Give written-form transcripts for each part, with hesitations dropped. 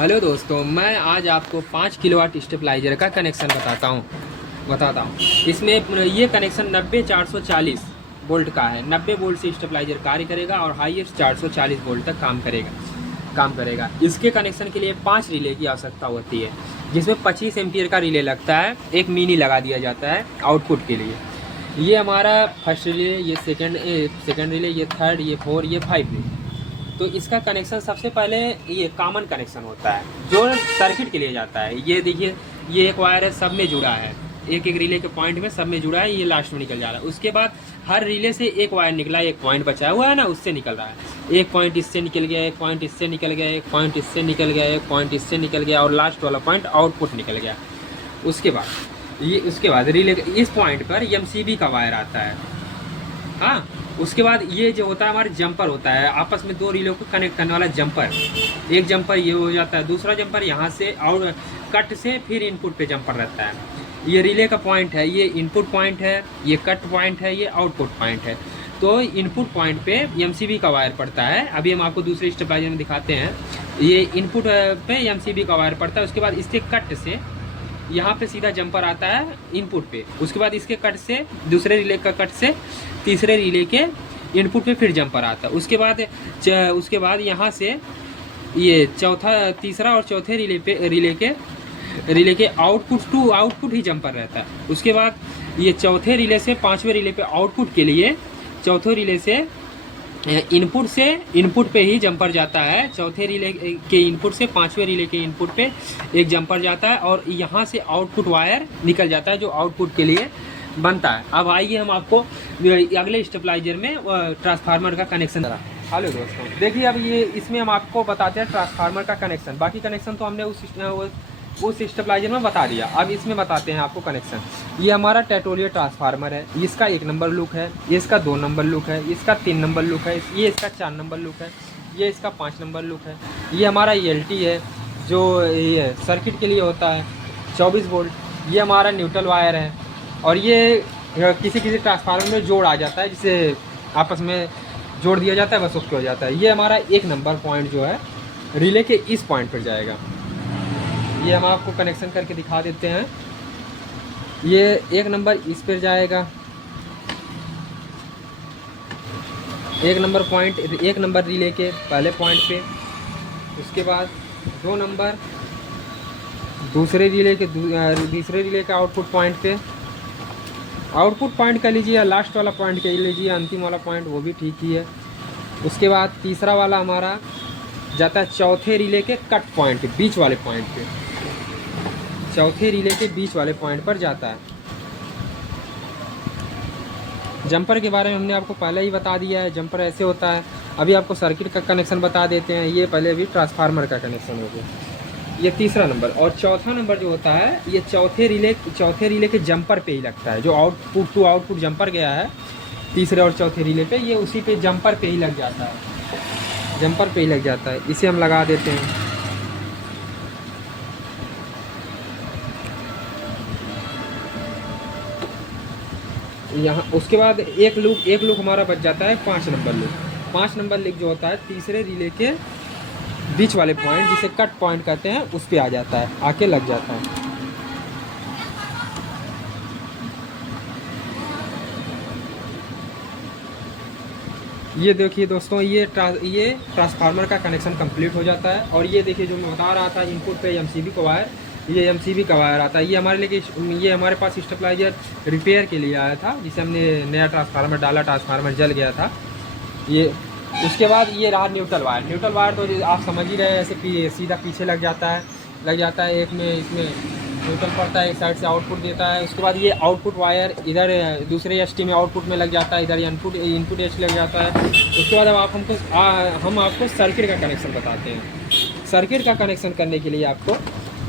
Hello दोस्तों, मैं आज आपको 5 किलोवाट स्टेबलाइजर का कनेक्शन बताता हूँ। इसमें ये कनेक्शन 90-440 वोल्ट का है। 90 वोल्ट से स्टेबलाइजर कार्य करेगा और हाईएस्ट 440 वोल्ट तक काम करेगा। इसके कनेक्शन के लिए 5 रिले की आवश्यकता होती है, जिसमें 25 एम्पियर का रिले लगता है। एक मिनी लगा दिया जाता है आउटपुट के लिए। ये हमारा फर्स्ट रिले, ये सेकेंड रिले, ये थर्ड, ये 4, ये 5 रिले। तो इसका कनेक्शन सबसे पहले ये कॉमन कनेक्शन होता है जो सर्किट के लिए जाता है। ये देखिए, ये एक वायर है, सब में जुड़ा है, एक एक रिले के पॉइंट में सब में जुड़ा है, ये लास्ट में निकल जा रहा है। उसके बाद हर रिले से एक वायर निकला, एक पॉइंट बचा हुआ है ना, उससे निकल रहा है। एक पॉइंट इससे निकल गया, एक पॉइंट इससे निकल गया, एक पॉइंट इससे निकल गया, एक पॉइंट इससे निकल गया और लास्ट वाला पॉइंट आउटपुट निकल गया। उसके बाद रिले इस पॉइंट पर एमसीबी का वायर आता है। हाँ, उसके बाद ये जो होता है हमारे जंपर होता है, आपस में 2 रिले को कनेक्ट करने वाला जंपर। एक जंपर ये हो जाता है, दूसरा जंपर यहाँ से और कट से फिर इनपुट पे जंपर रहता है। ये रिले का पॉइंट है, ये इनपुट पॉइंट है, ये कट पॉइंट है, ये आउटपुट पॉइंट है। तो इनपुट पॉइंट पे एमसीबी का वायर पड़ता है। अभी हम आपको दूसरे स्टेबलाइजर में दिखाते हैं। ये इनपुट पे एमसीबी का वायर पड़ता है। उसके बाद इसके कट से यहाँ पे सीधा जंपर आता है इनपुट पे। उसके बाद इसके कट से दूसरे रिले का कट से तीसरे रिले के इनपुट पे फिर जंपर आता है। उसके बाद यहाँ से ये तीसरा और चौथे रिले के आउटपुट टू आउटपुट ही जंपर रहता है। उसके बाद ये चौथे रिले से 5वें रिले पे आउटपुट के लिए चौथे रिले से इनपुट पे ही जंपर जाता है। चौथे रिले के इनपुट से 5वें रिले के इनपुट पे एक जंपर जाता है और यहाँ से आउटपुट वायर निकल जाता है जो आउटपुट के लिए बनता है। अब आइए हम आपको अगले स्टेबलाइजर में ट्रांसफार्मर का कनेक्शन करा। हेलो दोस्तों, देखिए अब ये इसमें हम आपको बताते हैं ट्रांसफार्मर का कनेक्शन। बाकी कनेक्शन तो हमने उस स्टेबलाइजर में बता दिया। अब इसमें बताते हैं आपको कनेक्शन। ये हमारा टेटोलियर ट्रांसफार्मर है। इसका 1 नंबर लूप है, ये इसका 2 नंबर लूप है, इसका 3 नंबर लूप है, ये इसका 4 नंबर लूप है, ये इसका 5 नंबर लूप है। ये हमारा ELT है जो ये सर्किट के लिए होता है, 24 वोल्ट। ये हमारा न्यूट्रल वायर है और ये किसी ट्रांसफार्मर में जोड़ आ जाता है, जिसे आपस में जोड़ दिया जाता है, बस उसके हो जाता है। ये हमारा 1 नंबर पॉइंट जो है रिले के इस पॉइंट पर जाएगा। ये हम आपको कनेक्शन करके दिखा देते हैं। ये 1 नंबर इस पर जाएगा, 1 नंबर पॉइंट 1 नंबर रिले के पहले पॉइंट पे। उसके बाद 2 नंबर दूसरे रिले के आउटपुट पॉइंट पे। आउटपुट पॉइंट का लीजिए या लास्ट वाला पॉइंट का लीजिए, अंतिम वाला पॉइंट वो भी ठीक ही है। उसके बाद तीसरा वाला हमारा जाता है चौथे रिले के कट पॉइंट, बीच वाले पॉइंट पे। चौथे रिले के बीच वाले पॉइंट पर जाता है। जंपर के बारे में हमने आपको पहले ही बता दिया है। जंपर ऐसे होता है। अभी आपको सर्किट का कनेक्शन बता देते हैं। ये पहले अभी ट्रांसफार्मर का कनेक्शन हो गया। ये तीसरा नंबर और चौथा नंबर जो होता है ये चौथे रिले के जंपर पे ही लगता है। जो आउटपुट टू आउटपुट जंपर गया है तीसरे और चौथे रिले पे, ये उसी पे जंपर पे ही लग जाता है। जंपर पे ही लग जाता है। इसे हम लगा देते हैं। यहाँ उसके बाद एक लूप हमारा बच जाता है 5 नंबर लूप। 5 नंबर लूप जो होता है तीसरे रिले के बीच वाले पॉइंट, जिसे कट पॉइंट कहते हैं, उस पे आ जाता है, आके लग जाता है। ये देखिए दोस्तों, ये ट्रांसफार्मर का कनेक्शन कंप्लीट हो जाता है। और ये देखिए जो मैं बता रहा था, इनपुट पे एमसीबी का वायर, ये एमसीबी का वायर आता है। ये हमारे पास स्टेबलाइजर रिपेयर के लिए आया था, जिसे हमने नया ट्रांसफार्मर डाला, ट्रांसफार्मर जल गया था ये। उसके बाद ये रहा न्यूट्रल वायर तो आप समझ ही रहे हैं, ऐसे सीधा पीछे लग जाता है। एक में इसमें न्यूट्रल पड़ता है, एक साइड से आउटपुट देता है। उसके बाद ये आउटपुट वायर इधर दूसरे एचटी में आउटपुट में लग जाता है, इधर इनपुट एच लग जाता है। उसके बाद अब हम आपको सर्किट का कनेक्शन बताते हैं। सर्किट का कनेक्शन करने के लिए आपको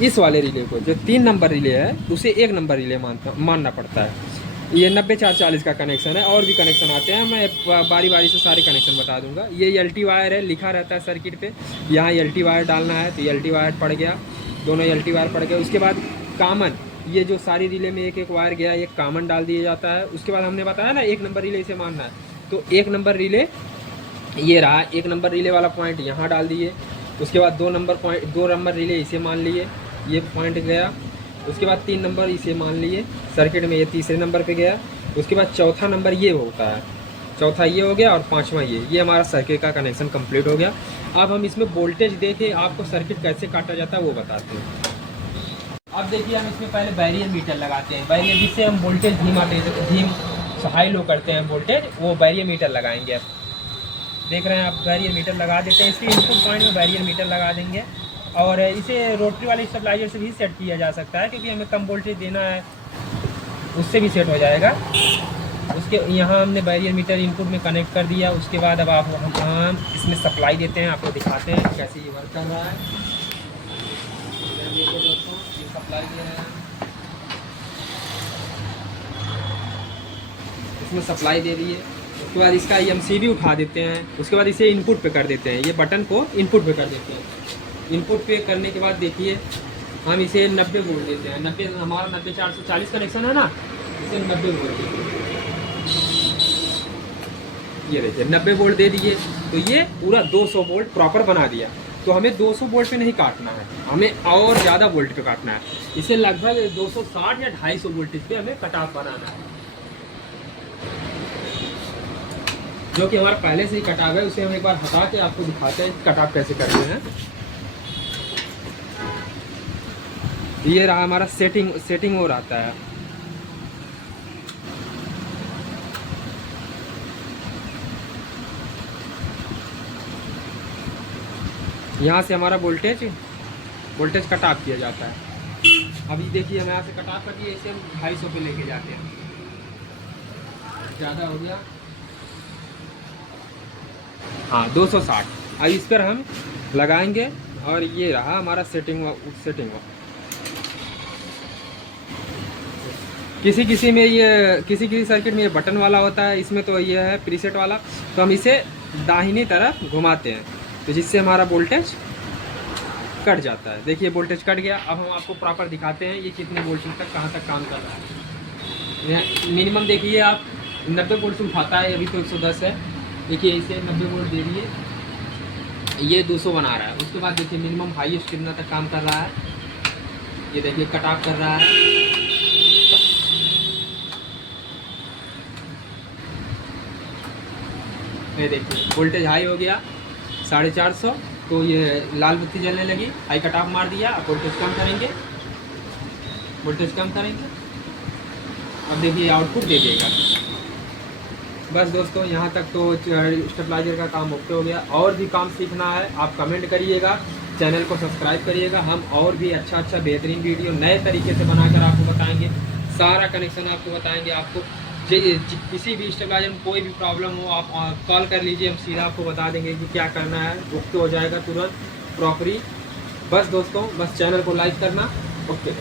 इस वाले रिले को, जो 3 नंबर रिले है, उसे 1 नंबर रिले मानना पड़ता है। ये 90-440 का कनेक्शन है। और भी कनेक्शन आते हैं, मैं बारी बारी से सारे कनेक्शन बता दूंगा। ये ELT वायर है, लिखा रहता है सर्किट पे, यहाँ ELT वायर डालना है तो ELT वायर पड़ गया, दोनों ELT वायर पड़ गए। उसके बाद कॉमन, ये जो सारी रिले में एक वायर गया, एक कॉमन डाल दिया जाता है। उसके बाद हमने बताया ना 1 नंबर रिले इसे मानना है, तो 1 नंबर रिले ये रहा, 1 नंबर रिले वाला पॉइंट यहाँ डाल दिए। उसके बाद 2 नंबर रिले इसे मान लिए, ये पॉइंट गया। उसके बाद 3 नंबर इसे मान लिए सर्किट में, ये तीसरे नंबर पे गया। उसके बाद चौथा नंबर ये होता है, चौथा ये हो गया और पांचवा ये हमारा सर्किट का कनेक्शन कंप्लीट हो गया। अब हम इसमें वोल्टेज देके आपको सर्किट कैसे काटा जाता है वो बताते हैं। अब देखिए हम इसमें पहले बैरियर मीटर लगाते हैं, बैरियर जिससे हम वोल्टेज धीम हाई लो करते हैं वोल्टेज, वो बैरियर मीटर लगाएंगे। अब देख रहे हैं आप बैरियर मीटर लगा देते हैं, इसके इनपुट पॉइंट में बैरियर मीटर लगा देंगे। और इसे रोटरी वाले स्टेबलाइजर से भी सेट किया जा सकता है, क्योंकि हमें कम वोल्टेज देना है, उससे भी सेट हो जाएगा। उसके यहाँ हमने बैरियर मीटर इनपुट में कनेक्ट कर दिया। उसके बाद अब हम इसमें सप्लाई देते हैं, आपको दिखाते हैं कैसे ये वर्क कर रहा है। देखो दोस्तों, ये सप्लाई दे रहे हैं, इसमें सप्लाई दे दी है। उसके बाद इसका एमसीबी उठा देते हैं, उसके बाद इसे इनपुट पे कर देते हैं, ये बटन को इनपुट पे कर देते हैं। इनपुट पे करने के बाद देखिए हम इसे 90 वोल्ट देते हैं। 90 हमारा 90-440 कनेक्शन है ना, इसे 90 वोल्ट देते हैं। ये देखिए 90 वोल्ट दे दिए, तो ये पूरा 200 वोल्ट प्रॉपर बना दिया। तो हमें 200 वोल्ट पे नहीं काटना है, हमें और ज़्यादा वोल्ट पे काटना है। इसे लगभग 260 या 250 वोल्टेज पे हमें कट ऑफ बनाना है, जो कि हमारा पहले से ही कट ऑफ है। उसे हम एक बार हटा के आपको दिखाते हैं कट ऑफ कैसे करते हैं। ये रहा हमारा सेटिंग हो रहा है। यहाँ से हमारा वोल्टेज कट ऑफ किया जाता है। अभी देखिए हम यहाँ से कट ऑफ कर दिए, इसे हम 250 पे लेके जाते हैं। ज़्यादा हो गया, हाँ 260। अब इस पर हम लगाएंगे और ये रहा हमारा सेटिंग। किसी में ये किसी सर्किट में ये बटन वाला होता है, इसमें तो ये है प्रीसेट वाला। तो हम इसे दाहिनी तरफ घुमाते हैं, तो जिससे हमारा वोल्टेज कट जाता है। देखिए वोल्टेज कट गया। अब हम आपको प्रॉपर दिखाते हैं ये कितने वोल्टेज तक कहाँ तक काम कर रहा है। मिनिमम देखिए आप 90 वोल्ट से उठाता है, अभी तो 110 है। देखिए इसे 90 वोल्ट दे दिए, ये 200 बना रहा है। उसके बाद देखिए मिनिमम हाईएस्ट कितना तक काम कर रहा है, ये देखिए कट ऑफ कर रहा है। ये देखिए वोल्टेज हाई हो गया 450, तो ये लाल बत्ती जलने लगी, हाई कट ऑफ मार दिया। अब वोल्टेज कम करेंगे, अब देखिए आउटपुट दे देगा। बस दोस्तों यहाँ तक तो स्टेबलाइजर का काम ओके हो गया। और भी काम सीखना है आप कमेंट करिएगा, चैनल को सब्सक्राइब करिएगा। हम और भी अच्छा बेहतरीन वीडियो नए तरीके से बनाकर आपको बताएंगे, सारा कनेक्शन आपको बताएंगे। आपको किसी भी स्टेबलाइजर में कोई भी प्रॉब्लम हो आप कॉल कर लीजिए, हम सीधा आपको बता देंगे कि क्या करना है, ओके हो जाएगा तुरंत प्रॉपरी। बस दोस्तों, बस चैनल को लाइक करना। ओके।